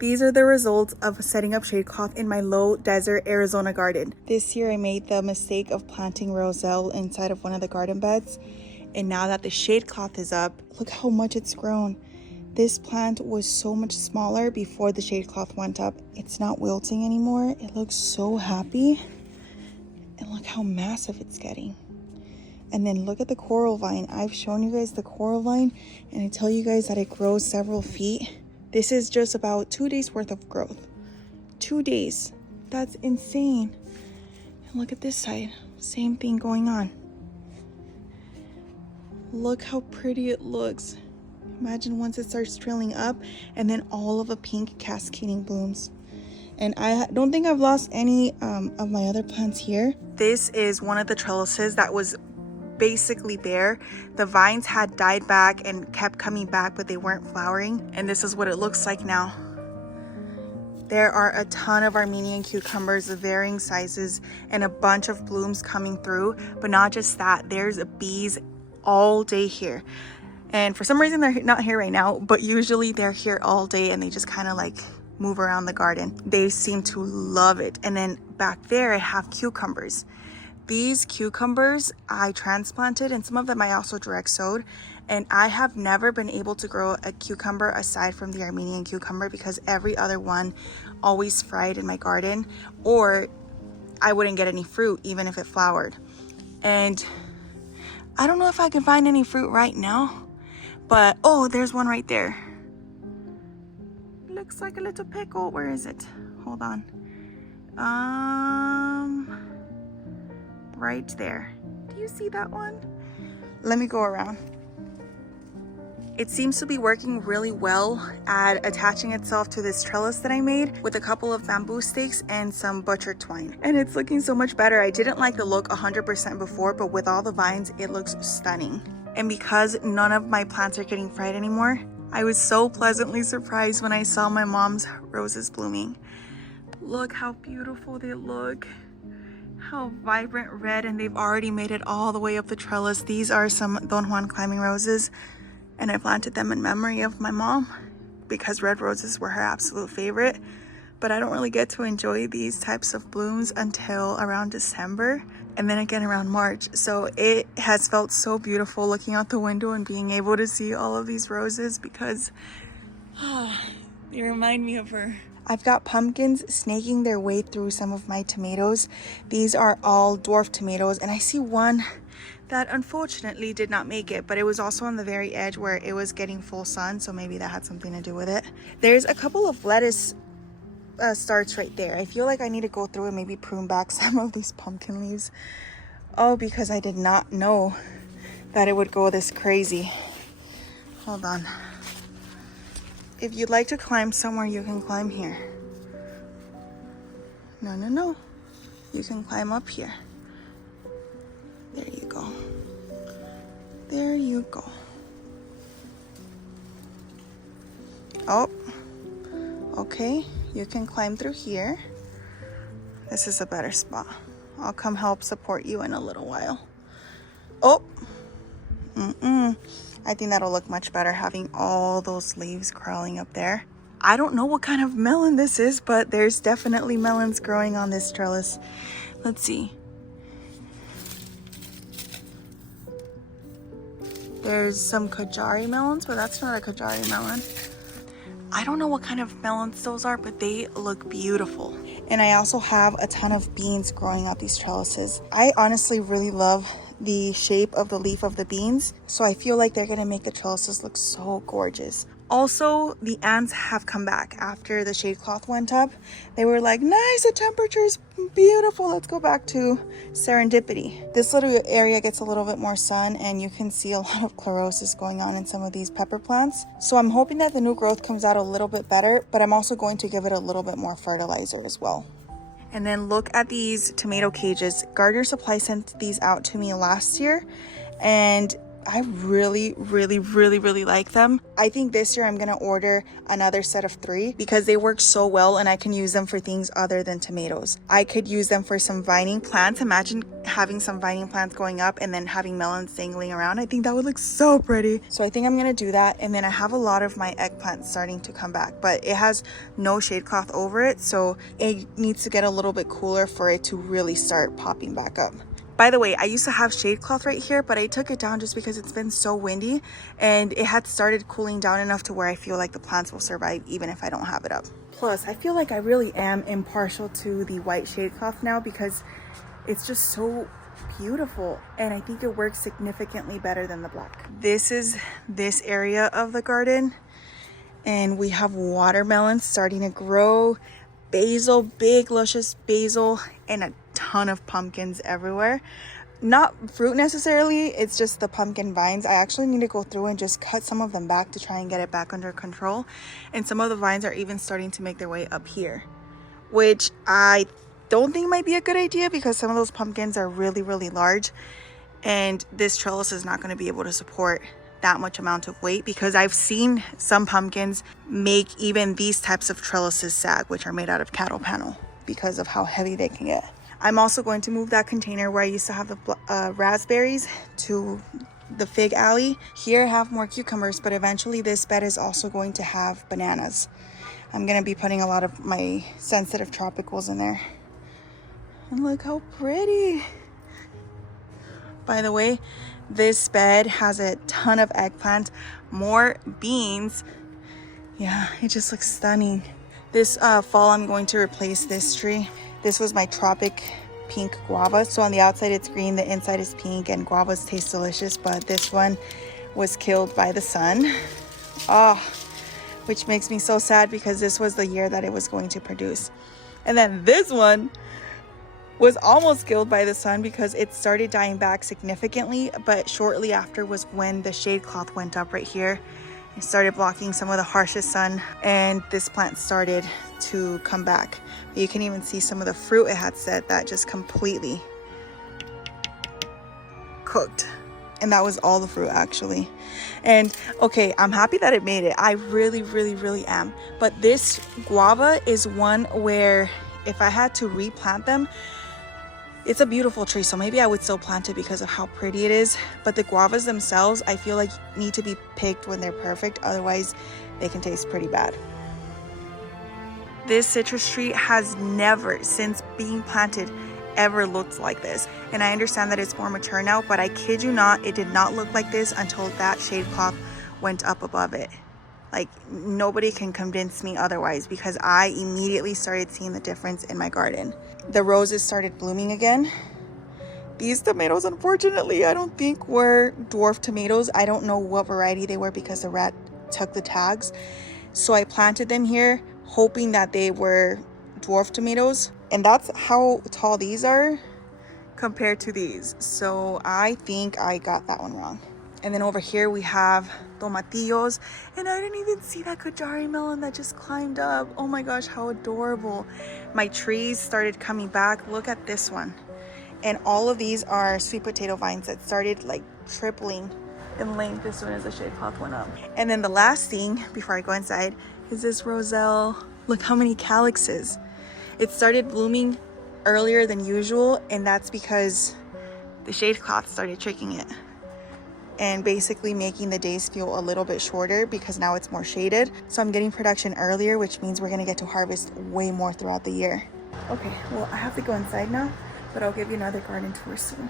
These are the results of setting up shade cloth in my low desert Arizona garden. This year I made the mistake of planting roselle inside of one of the garden beds. And now that the shade cloth is up, look how much it's grown. This plant was so much smaller before the shade cloth went up. It's not wilting anymore. It looks so happy. And look how massive it's getting. And then look at the coral vine. I've shown you guys the coral vine and I tell you guys that it grows several feet. This is just about 2 days worth of growth. 2 days. That's insane. And look at this side. Same thing going on. Look how pretty it looks. Imagine once it starts trailing up and then all of the pink cascading blooms. And I don't think I've lost any of my other plants here. This is one of the trellises that was basically bare. The vines had died back and kept coming back, but they weren't flowering. And this is what it looks like now. There are a ton of Armenian cucumbers of varying sizes and a bunch of blooms coming through. But not just that, there's bees all day here. And for some reason they're not here right now, but usually they're here all day and they just kind of like move around the garden. They seem to love it. And then back there I have cucumbers. These cucumbers I transplanted and some of them I also direct sowed. And I have never been able to grow a cucumber aside from the Armenian cucumber because every other one always fried in my garden, or I wouldn't get any fruit even if it flowered. And I don't know if I can find any fruit right now, but oh, there's one right there. Looks like a little pickle. Where is it? Hold on. Right there. Do you see that one? Let me go around. It seems to be working really well at attaching itself to this trellis that I made with a couple of bamboo stakes and some butcher twine. And it's looking so much better. I didn't like the look 100% before, but with all the vines, it looks stunning. And because none of my plants are getting fried anymore, I was so pleasantly surprised when I saw my mom's roses blooming. Look how beautiful they look. How vibrant red, and they've already made it all the way up the trellis. These are some Don Juan climbing roses. And I planted them in memory of my mom because red roses were her absolute favorite. But I don't really get to enjoy these types of blooms until around December and then again around March. So it has felt so beautiful looking out the window and being able to see all of these roses because they remind me of her. I've got pumpkins snaking their way through some of my tomatoes. These are all dwarf tomatoes, and I see one that unfortunately did not make it, but it was also on the very edge where it was getting full sun, so maybe that had something to do with it. There's a couple of lettuce starts right there. I feel like I need to go through and maybe prune back some of these pumpkin leaves. Oh, because I did not know that it would go this crazy. Hold on. If you'd like to climb somewhere, you can climb here. No. You can climb up here. There you go. There you go. Oh, okay. You can climb through here. This is a better spot. I'll come help support you in a little while. Oh, I think that'll look much better having all those leaves crawling up there. I don't know what kind of melon this is, but there's definitely melons growing on this trellis. Let's see. There's some Kajari melons, but that's not a Kajari melon. I don't know what kind of melons those are, but they look beautiful. And I also have a ton of beans growing out these trellises. I honestly really love the shape of the leaf of the beans, so I feel like they're gonna make the trellises look so gorgeous. Also, the ants have come back after the shade cloth went up. They were like, nice, the temperature's beautiful, let's go back to serendipity. This little area gets a little bit more sun, and you can see a lot of chlorosis going on in some of these pepper plants. So I'm hoping that the new growth comes out a little bit better, but I'm also going to give it a little bit more fertilizer as well. And then look at these tomato cages. Gardener Supply sent these out to me last year, and I really, really, really, really like them. I think this year I'm gonna order another set of 3 because they work so well and I can use them for things other than tomatoes. I could use them for some vining plants. Imagine having some vining plants going up and then having melons dangling around. I think that would look so pretty. So I think I'm gonna do that. And then I have a lot of my eggplants starting to come back, but it has no shade cloth over it. So it needs to get a little bit cooler for it to really start popping back up. By the way, I used to have shade cloth right here, but I took it down just because it's been so windy and it had started cooling down enough to where I feel like the plants will survive even if I don't have it up. Plus, I feel like I really am impartial to the white shade cloth now because it's just so beautiful and I think it works significantly better than the black. This is this area of the garden and we have watermelons starting to grow, basil, big luscious basil, and a ton of pumpkins everywhere. Not fruit necessarily, it's just the pumpkin vines. I actually need to go through and just cut some of them back to try and get it back under control. And some of the vines are even starting to make their way up here, which I don't think might be a good idea because some of those pumpkins are really, really large and this trellis is not going to be able to support that much amount of weight because I've seen some pumpkins make even these types of trellises sag, which are made out of cattle panel, because of how heavy they can get. I'm also going to move that container where I used to have the raspberries to the fig alley. Here I have more cucumbers, but eventually this bed is also going to have bananas. I'm going to be putting a lot of my sensitive tropicals in there. And look how pretty. By the way, this bed has a ton of eggplant, more beans. Yeah, it just looks stunning. This fall, I'm going to replace this tree. This was my tropic pink guava. So on the outside it's green, the inside is pink, and guavas taste delicious, but this one was killed by the sun. Oh, which makes me so sad because this was the year that it was going to produce. And then this one was almost killed by the sun because it started dying back significantly, but shortly after was when the shade cloth went up right here. It started blocking some of the harshest sun and this plant started to come back. You can even see some of the fruit it had set that just completely cooked. And that was all the fruit actually. And okay, I'm happy that it made it. I really, really, really am. But this guava is one where if I had to replant them, it's a beautiful tree, so maybe I would still plant it because of how pretty it is. But the guavas themselves, I feel like need to be picked when they're perfect. Otherwise, they can taste pretty bad. This citrus tree has never, since being planted, ever looked like this. And I understand that it's more mature now, but I kid you not, it did not look like this until that shade cloth went up above it. Like, nobody can convince me otherwise because I immediately started seeing the difference in my garden. The roses started blooming again. These tomatoes, unfortunately, I don't think were dwarf tomatoes. I don't know what variety they were because the rat took the tags. So I planted them here hoping that they were dwarf tomatoes. And that's how tall these are compared to these. So I think I got that one wrong. And then over here we have tomatillos, and I didn't even see that Kajari melon that just climbed up. Oh my gosh, how adorable. My trees started coming back. Look at this one. And all of these are sweet potato vines that started like tripling in length as soon as the shade cloth went up. And then the last thing before I go inside is this roselle. Look how many calyxes. It started blooming earlier than usual, and that's because the shade cloth started tricking it and basically making the days feel a little bit shorter because now it's more shaded. So I'm getting production earlier, which means we're gonna get to harvest way more throughout the year. Okay, well, I have to go inside now, but I'll give you another garden tour soon.